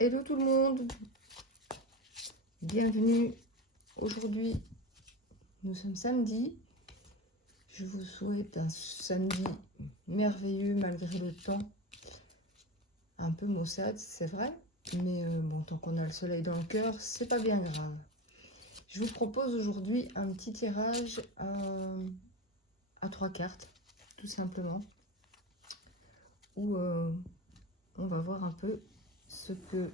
Hello tout le monde, bienvenue. Aujourd'hui, nous sommes samedi. Je vous souhaite un samedi merveilleux malgré le temps. Un peu maussade, c'est vrai, mais bon, tant qu'on a le soleil dans le cœur, c'est pas bien grave. Je vous propose aujourd'hui un petit tirage à 3 cartes, tout simplement, où on va voir un peu ce que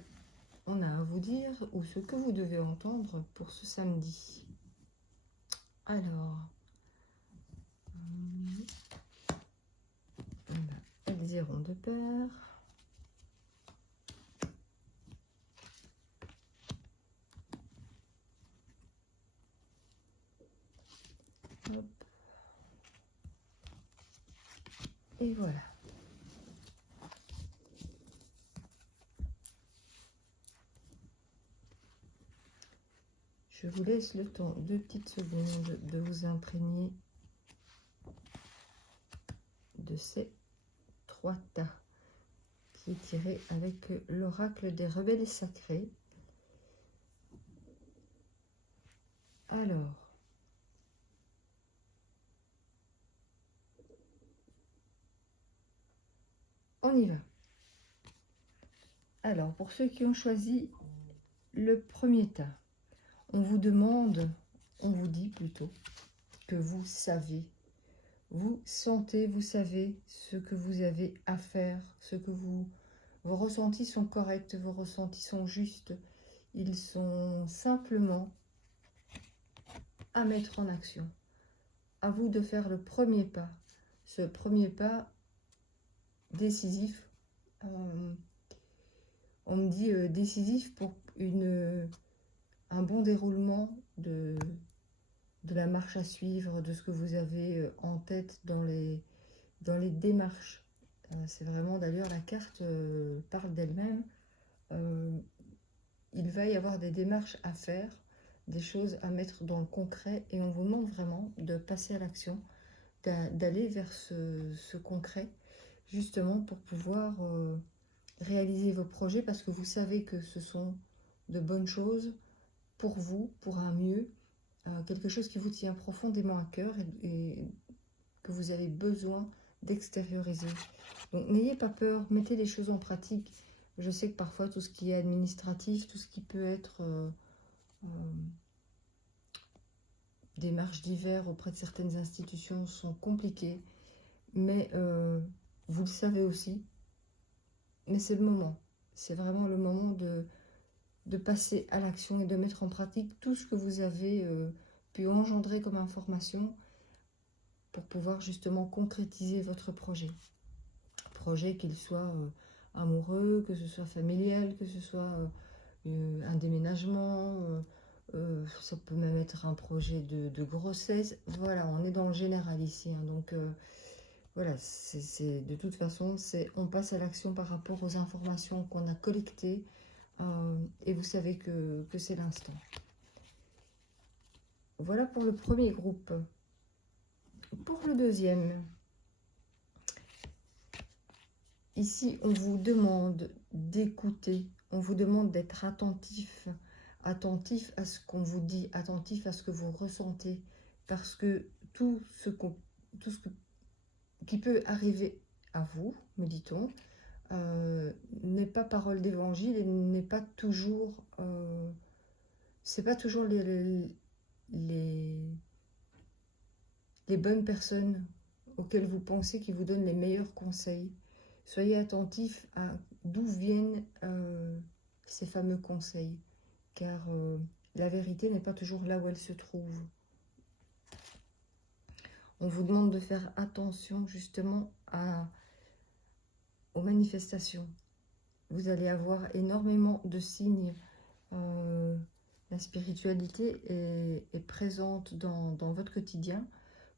on a à vous dire ou ce que vous devez entendre pour ce samedi. Alors, elles iront de pair. Hop. Et voilà. Je vous laisse le temps, 2 petites secondes, de vous imprégner de ces 3 tas qui est tiré avec l'oracle des rebelles sacrés. Alors, on y va. Alors, pour ceux qui ont choisi le premier tas, on vous demande, on vous dit plutôt, que vous savez, vous sentez, vous savez ce que vous avez à faire, ce que vos ressentis sont corrects, vos ressentis sont justes, ils sont simplement à mettre en action. À vous de faire le premier pas, ce premier pas décisif. On me dit décisif pour un bon déroulement de la marche à suivre, de ce que vous avez en tête dans les démarches. C'est vraiment, d'ailleurs, la carte parle d'elle-même. Il va y avoir des démarches à faire, des choses à mettre dans le concret, et on vous demande vraiment de passer à l'action, d'aller vers ce concret, justement pour pouvoir réaliser vos projets, parce que vous savez que ce sont de bonnes choses pour vous, pour un mieux, quelque chose qui vous tient profondément à cœur et que vous avez besoin d'extérioriser. Donc n'ayez pas peur, mettez les choses en pratique. Je sais que parfois tout ce qui est administratif, tout ce qui peut être démarches diverses auprès de certaines institutions sont compliquées, mais vous le savez aussi. Mais c'est le moment, c'est vraiment le moment de passer à l'action et de mettre en pratique tout ce que vous avez pu engendrer comme information pour pouvoir justement concrétiser votre projet. Projet qu'il soit amoureux, que ce soit familial, que ce soit un déménagement, ça peut même être un projet de grossesse. Voilà, on est dans le général ici, hein, donc voilà, de toute façon, on passe à l'action par rapport aux informations qu'on a collectées, et vous savez que c'est l'instant. Voilà pour le premier groupe. Pour le deuxième, ici, on vous demande d'écouter, on vous demande d'être attentif, attentif à ce qu'on vous dit, attentif à ce que vous ressentez, parce que tout ce qui peut arriver à vous, me dit-on, n'est pas parole d'évangile et n'est pas toujours, c'est pas toujours les bonnes personnes auxquelles vous pensez qui vous donnent les meilleurs conseils. Soyez attentifs à d'où viennent ces fameux conseils, car la vérité n'est pas toujours là où elle se trouve. On vous demande de faire attention justement aux manifestations. Vous allez avoir énormément de signes. La spiritualité est présente dans votre quotidien,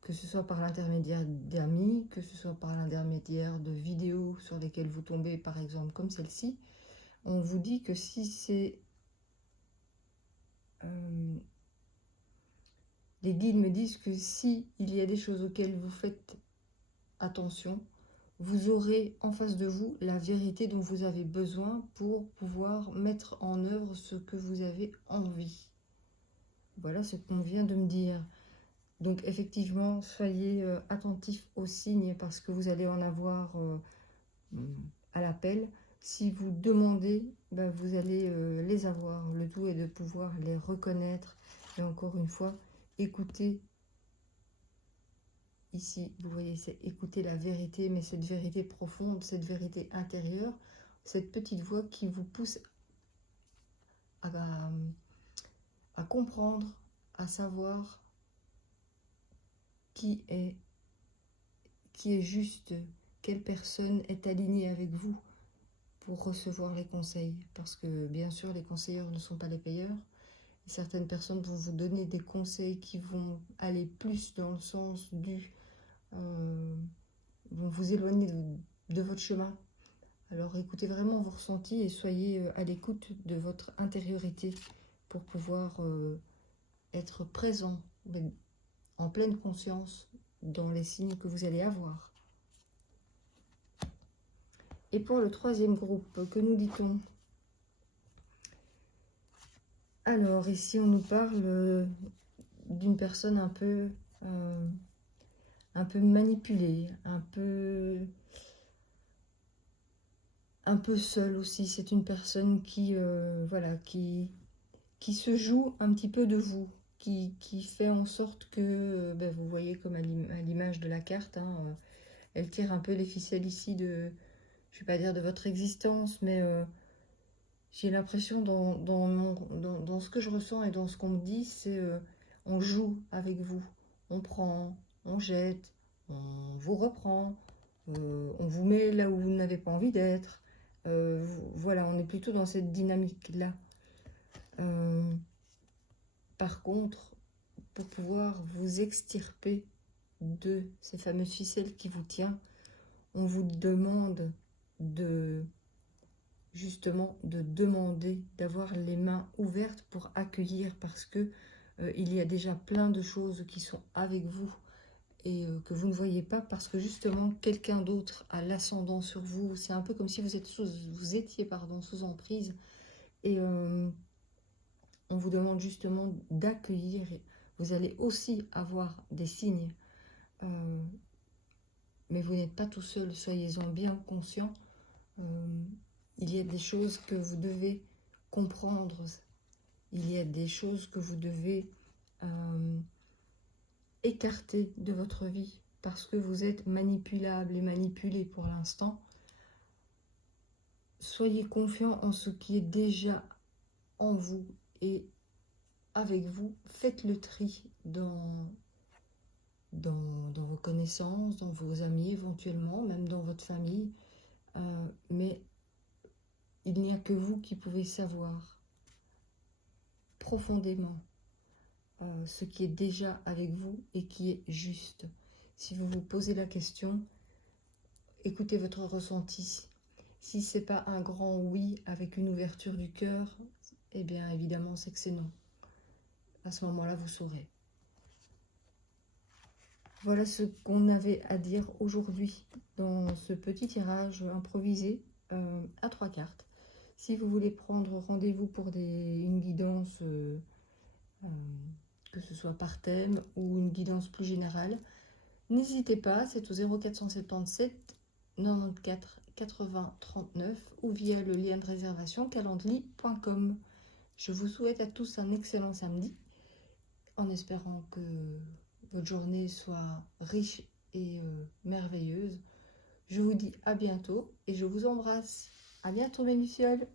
que ce soit par l'intermédiaire d'amis, que ce soit par l'intermédiaire de vidéos sur lesquelles vous tombez, par exemple comme celle-ci. On vous dit que si c'est... les guides me disent que si il y a des choses auxquelles vous faites attention, vous aurez en face de vous la vérité dont vous avez besoin pour pouvoir mettre en œuvre ce que vous avez envie. Voilà ce qu'on vient de me dire. Donc effectivement, soyez attentifs aux signes parce que vous allez en avoir à l'appel. Si vous demandez, ben, vous allez les avoir. Le tout est de pouvoir les reconnaître. Et encore une fois, écoutez. Ici, vous voyez, c'est écouter la vérité, mais cette vérité profonde, cette vérité intérieure, cette petite voix qui vous pousse à comprendre, à savoir qui est juste, quelle personne est alignée avec vous pour recevoir les conseils. Parce que bien sûr, les conseilleurs ne sont pas les payeurs. Et certaines personnes vont vous donner des conseils qui vont aller plus dans le sens du... vont vous éloigner de votre chemin. Alors écoutez vraiment vos ressentis et soyez à l'écoute de votre intériorité pour pouvoir être présent, en pleine conscience dans les signes que vous allez avoir. Et pour le troisième groupe, que nous dit-on? Alors ici on nous parle d'une personne un peu manipulée, un peu seule aussi. C'est une personne qui, voilà, qui se joue un petit peu de vous, qui fait en sorte que, ben, vous voyez comme à l'image de la carte, hein, elle tire un peu les ficelles ici de, je ne vais pas dire de votre existence, mais j'ai l'impression dans ce que je ressens et dans ce qu'on me dit, c'est on joue avec vous, on prend, on jette, on vous reprend, on vous met là où vous n'avez pas envie d'être. Voilà, on est plutôt dans cette dynamique-là. Par contre, pour pouvoir vous extirper de ces fameuses ficelles qui vous tiennent, on vous demande justement de demander, d'avoir les mains ouvertes pour accueillir, parce que il y a déjà plein de choses qui sont avec vous et que vous ne voyez pas parce que justement quelqu'un d'autre a l'ascendant sur vous. C'est un peu comme si vous étiez sous emprise et on vous demande justement d'accueillir. Vous allez aussi avoir des signes, mais vous n'êtes pas tout seul, soyez-en bien conscients. Il y a des choses que vous devez comprendre, il y a des choses que vous devez écarter de votre vie parce que vous êtes manipulable et manipulé pour l'instant. Soyez confiants en ce qui est déjà en vous et avec vous. Faites le tri dans vos connaissances, dans vos amis éventuellement, même dans votre famille. Mais il n'y a que vous qui pouvez savoir profondément ce qui est déjà avec vous et qui est juste. Si vous vous posez la question, écoutez votre ressenti. Si c'est pas un grand oui avec une ouverture du cœur, eh bien évidemment c'est que c'est non. À ce moment-là, vous saurez. Voilà ce qu'on avait à dire aujourd'hui dans ce petit tirage improvisé à 3 cartes. Si vous voulez prendre rendez-vous pour une guidance, que ce soit par thème ou une guidance plus générale, n'hésitez pas, c'est au 0477 94 80 39 ou via le lien de réservation calendly.com. Je vous souhaite à tous un excellent samedi, en espérant que votre journée soit riche et merveilleuse. Je vous dis à bientôt et je vous embrasse. À bientôt mes lucioles.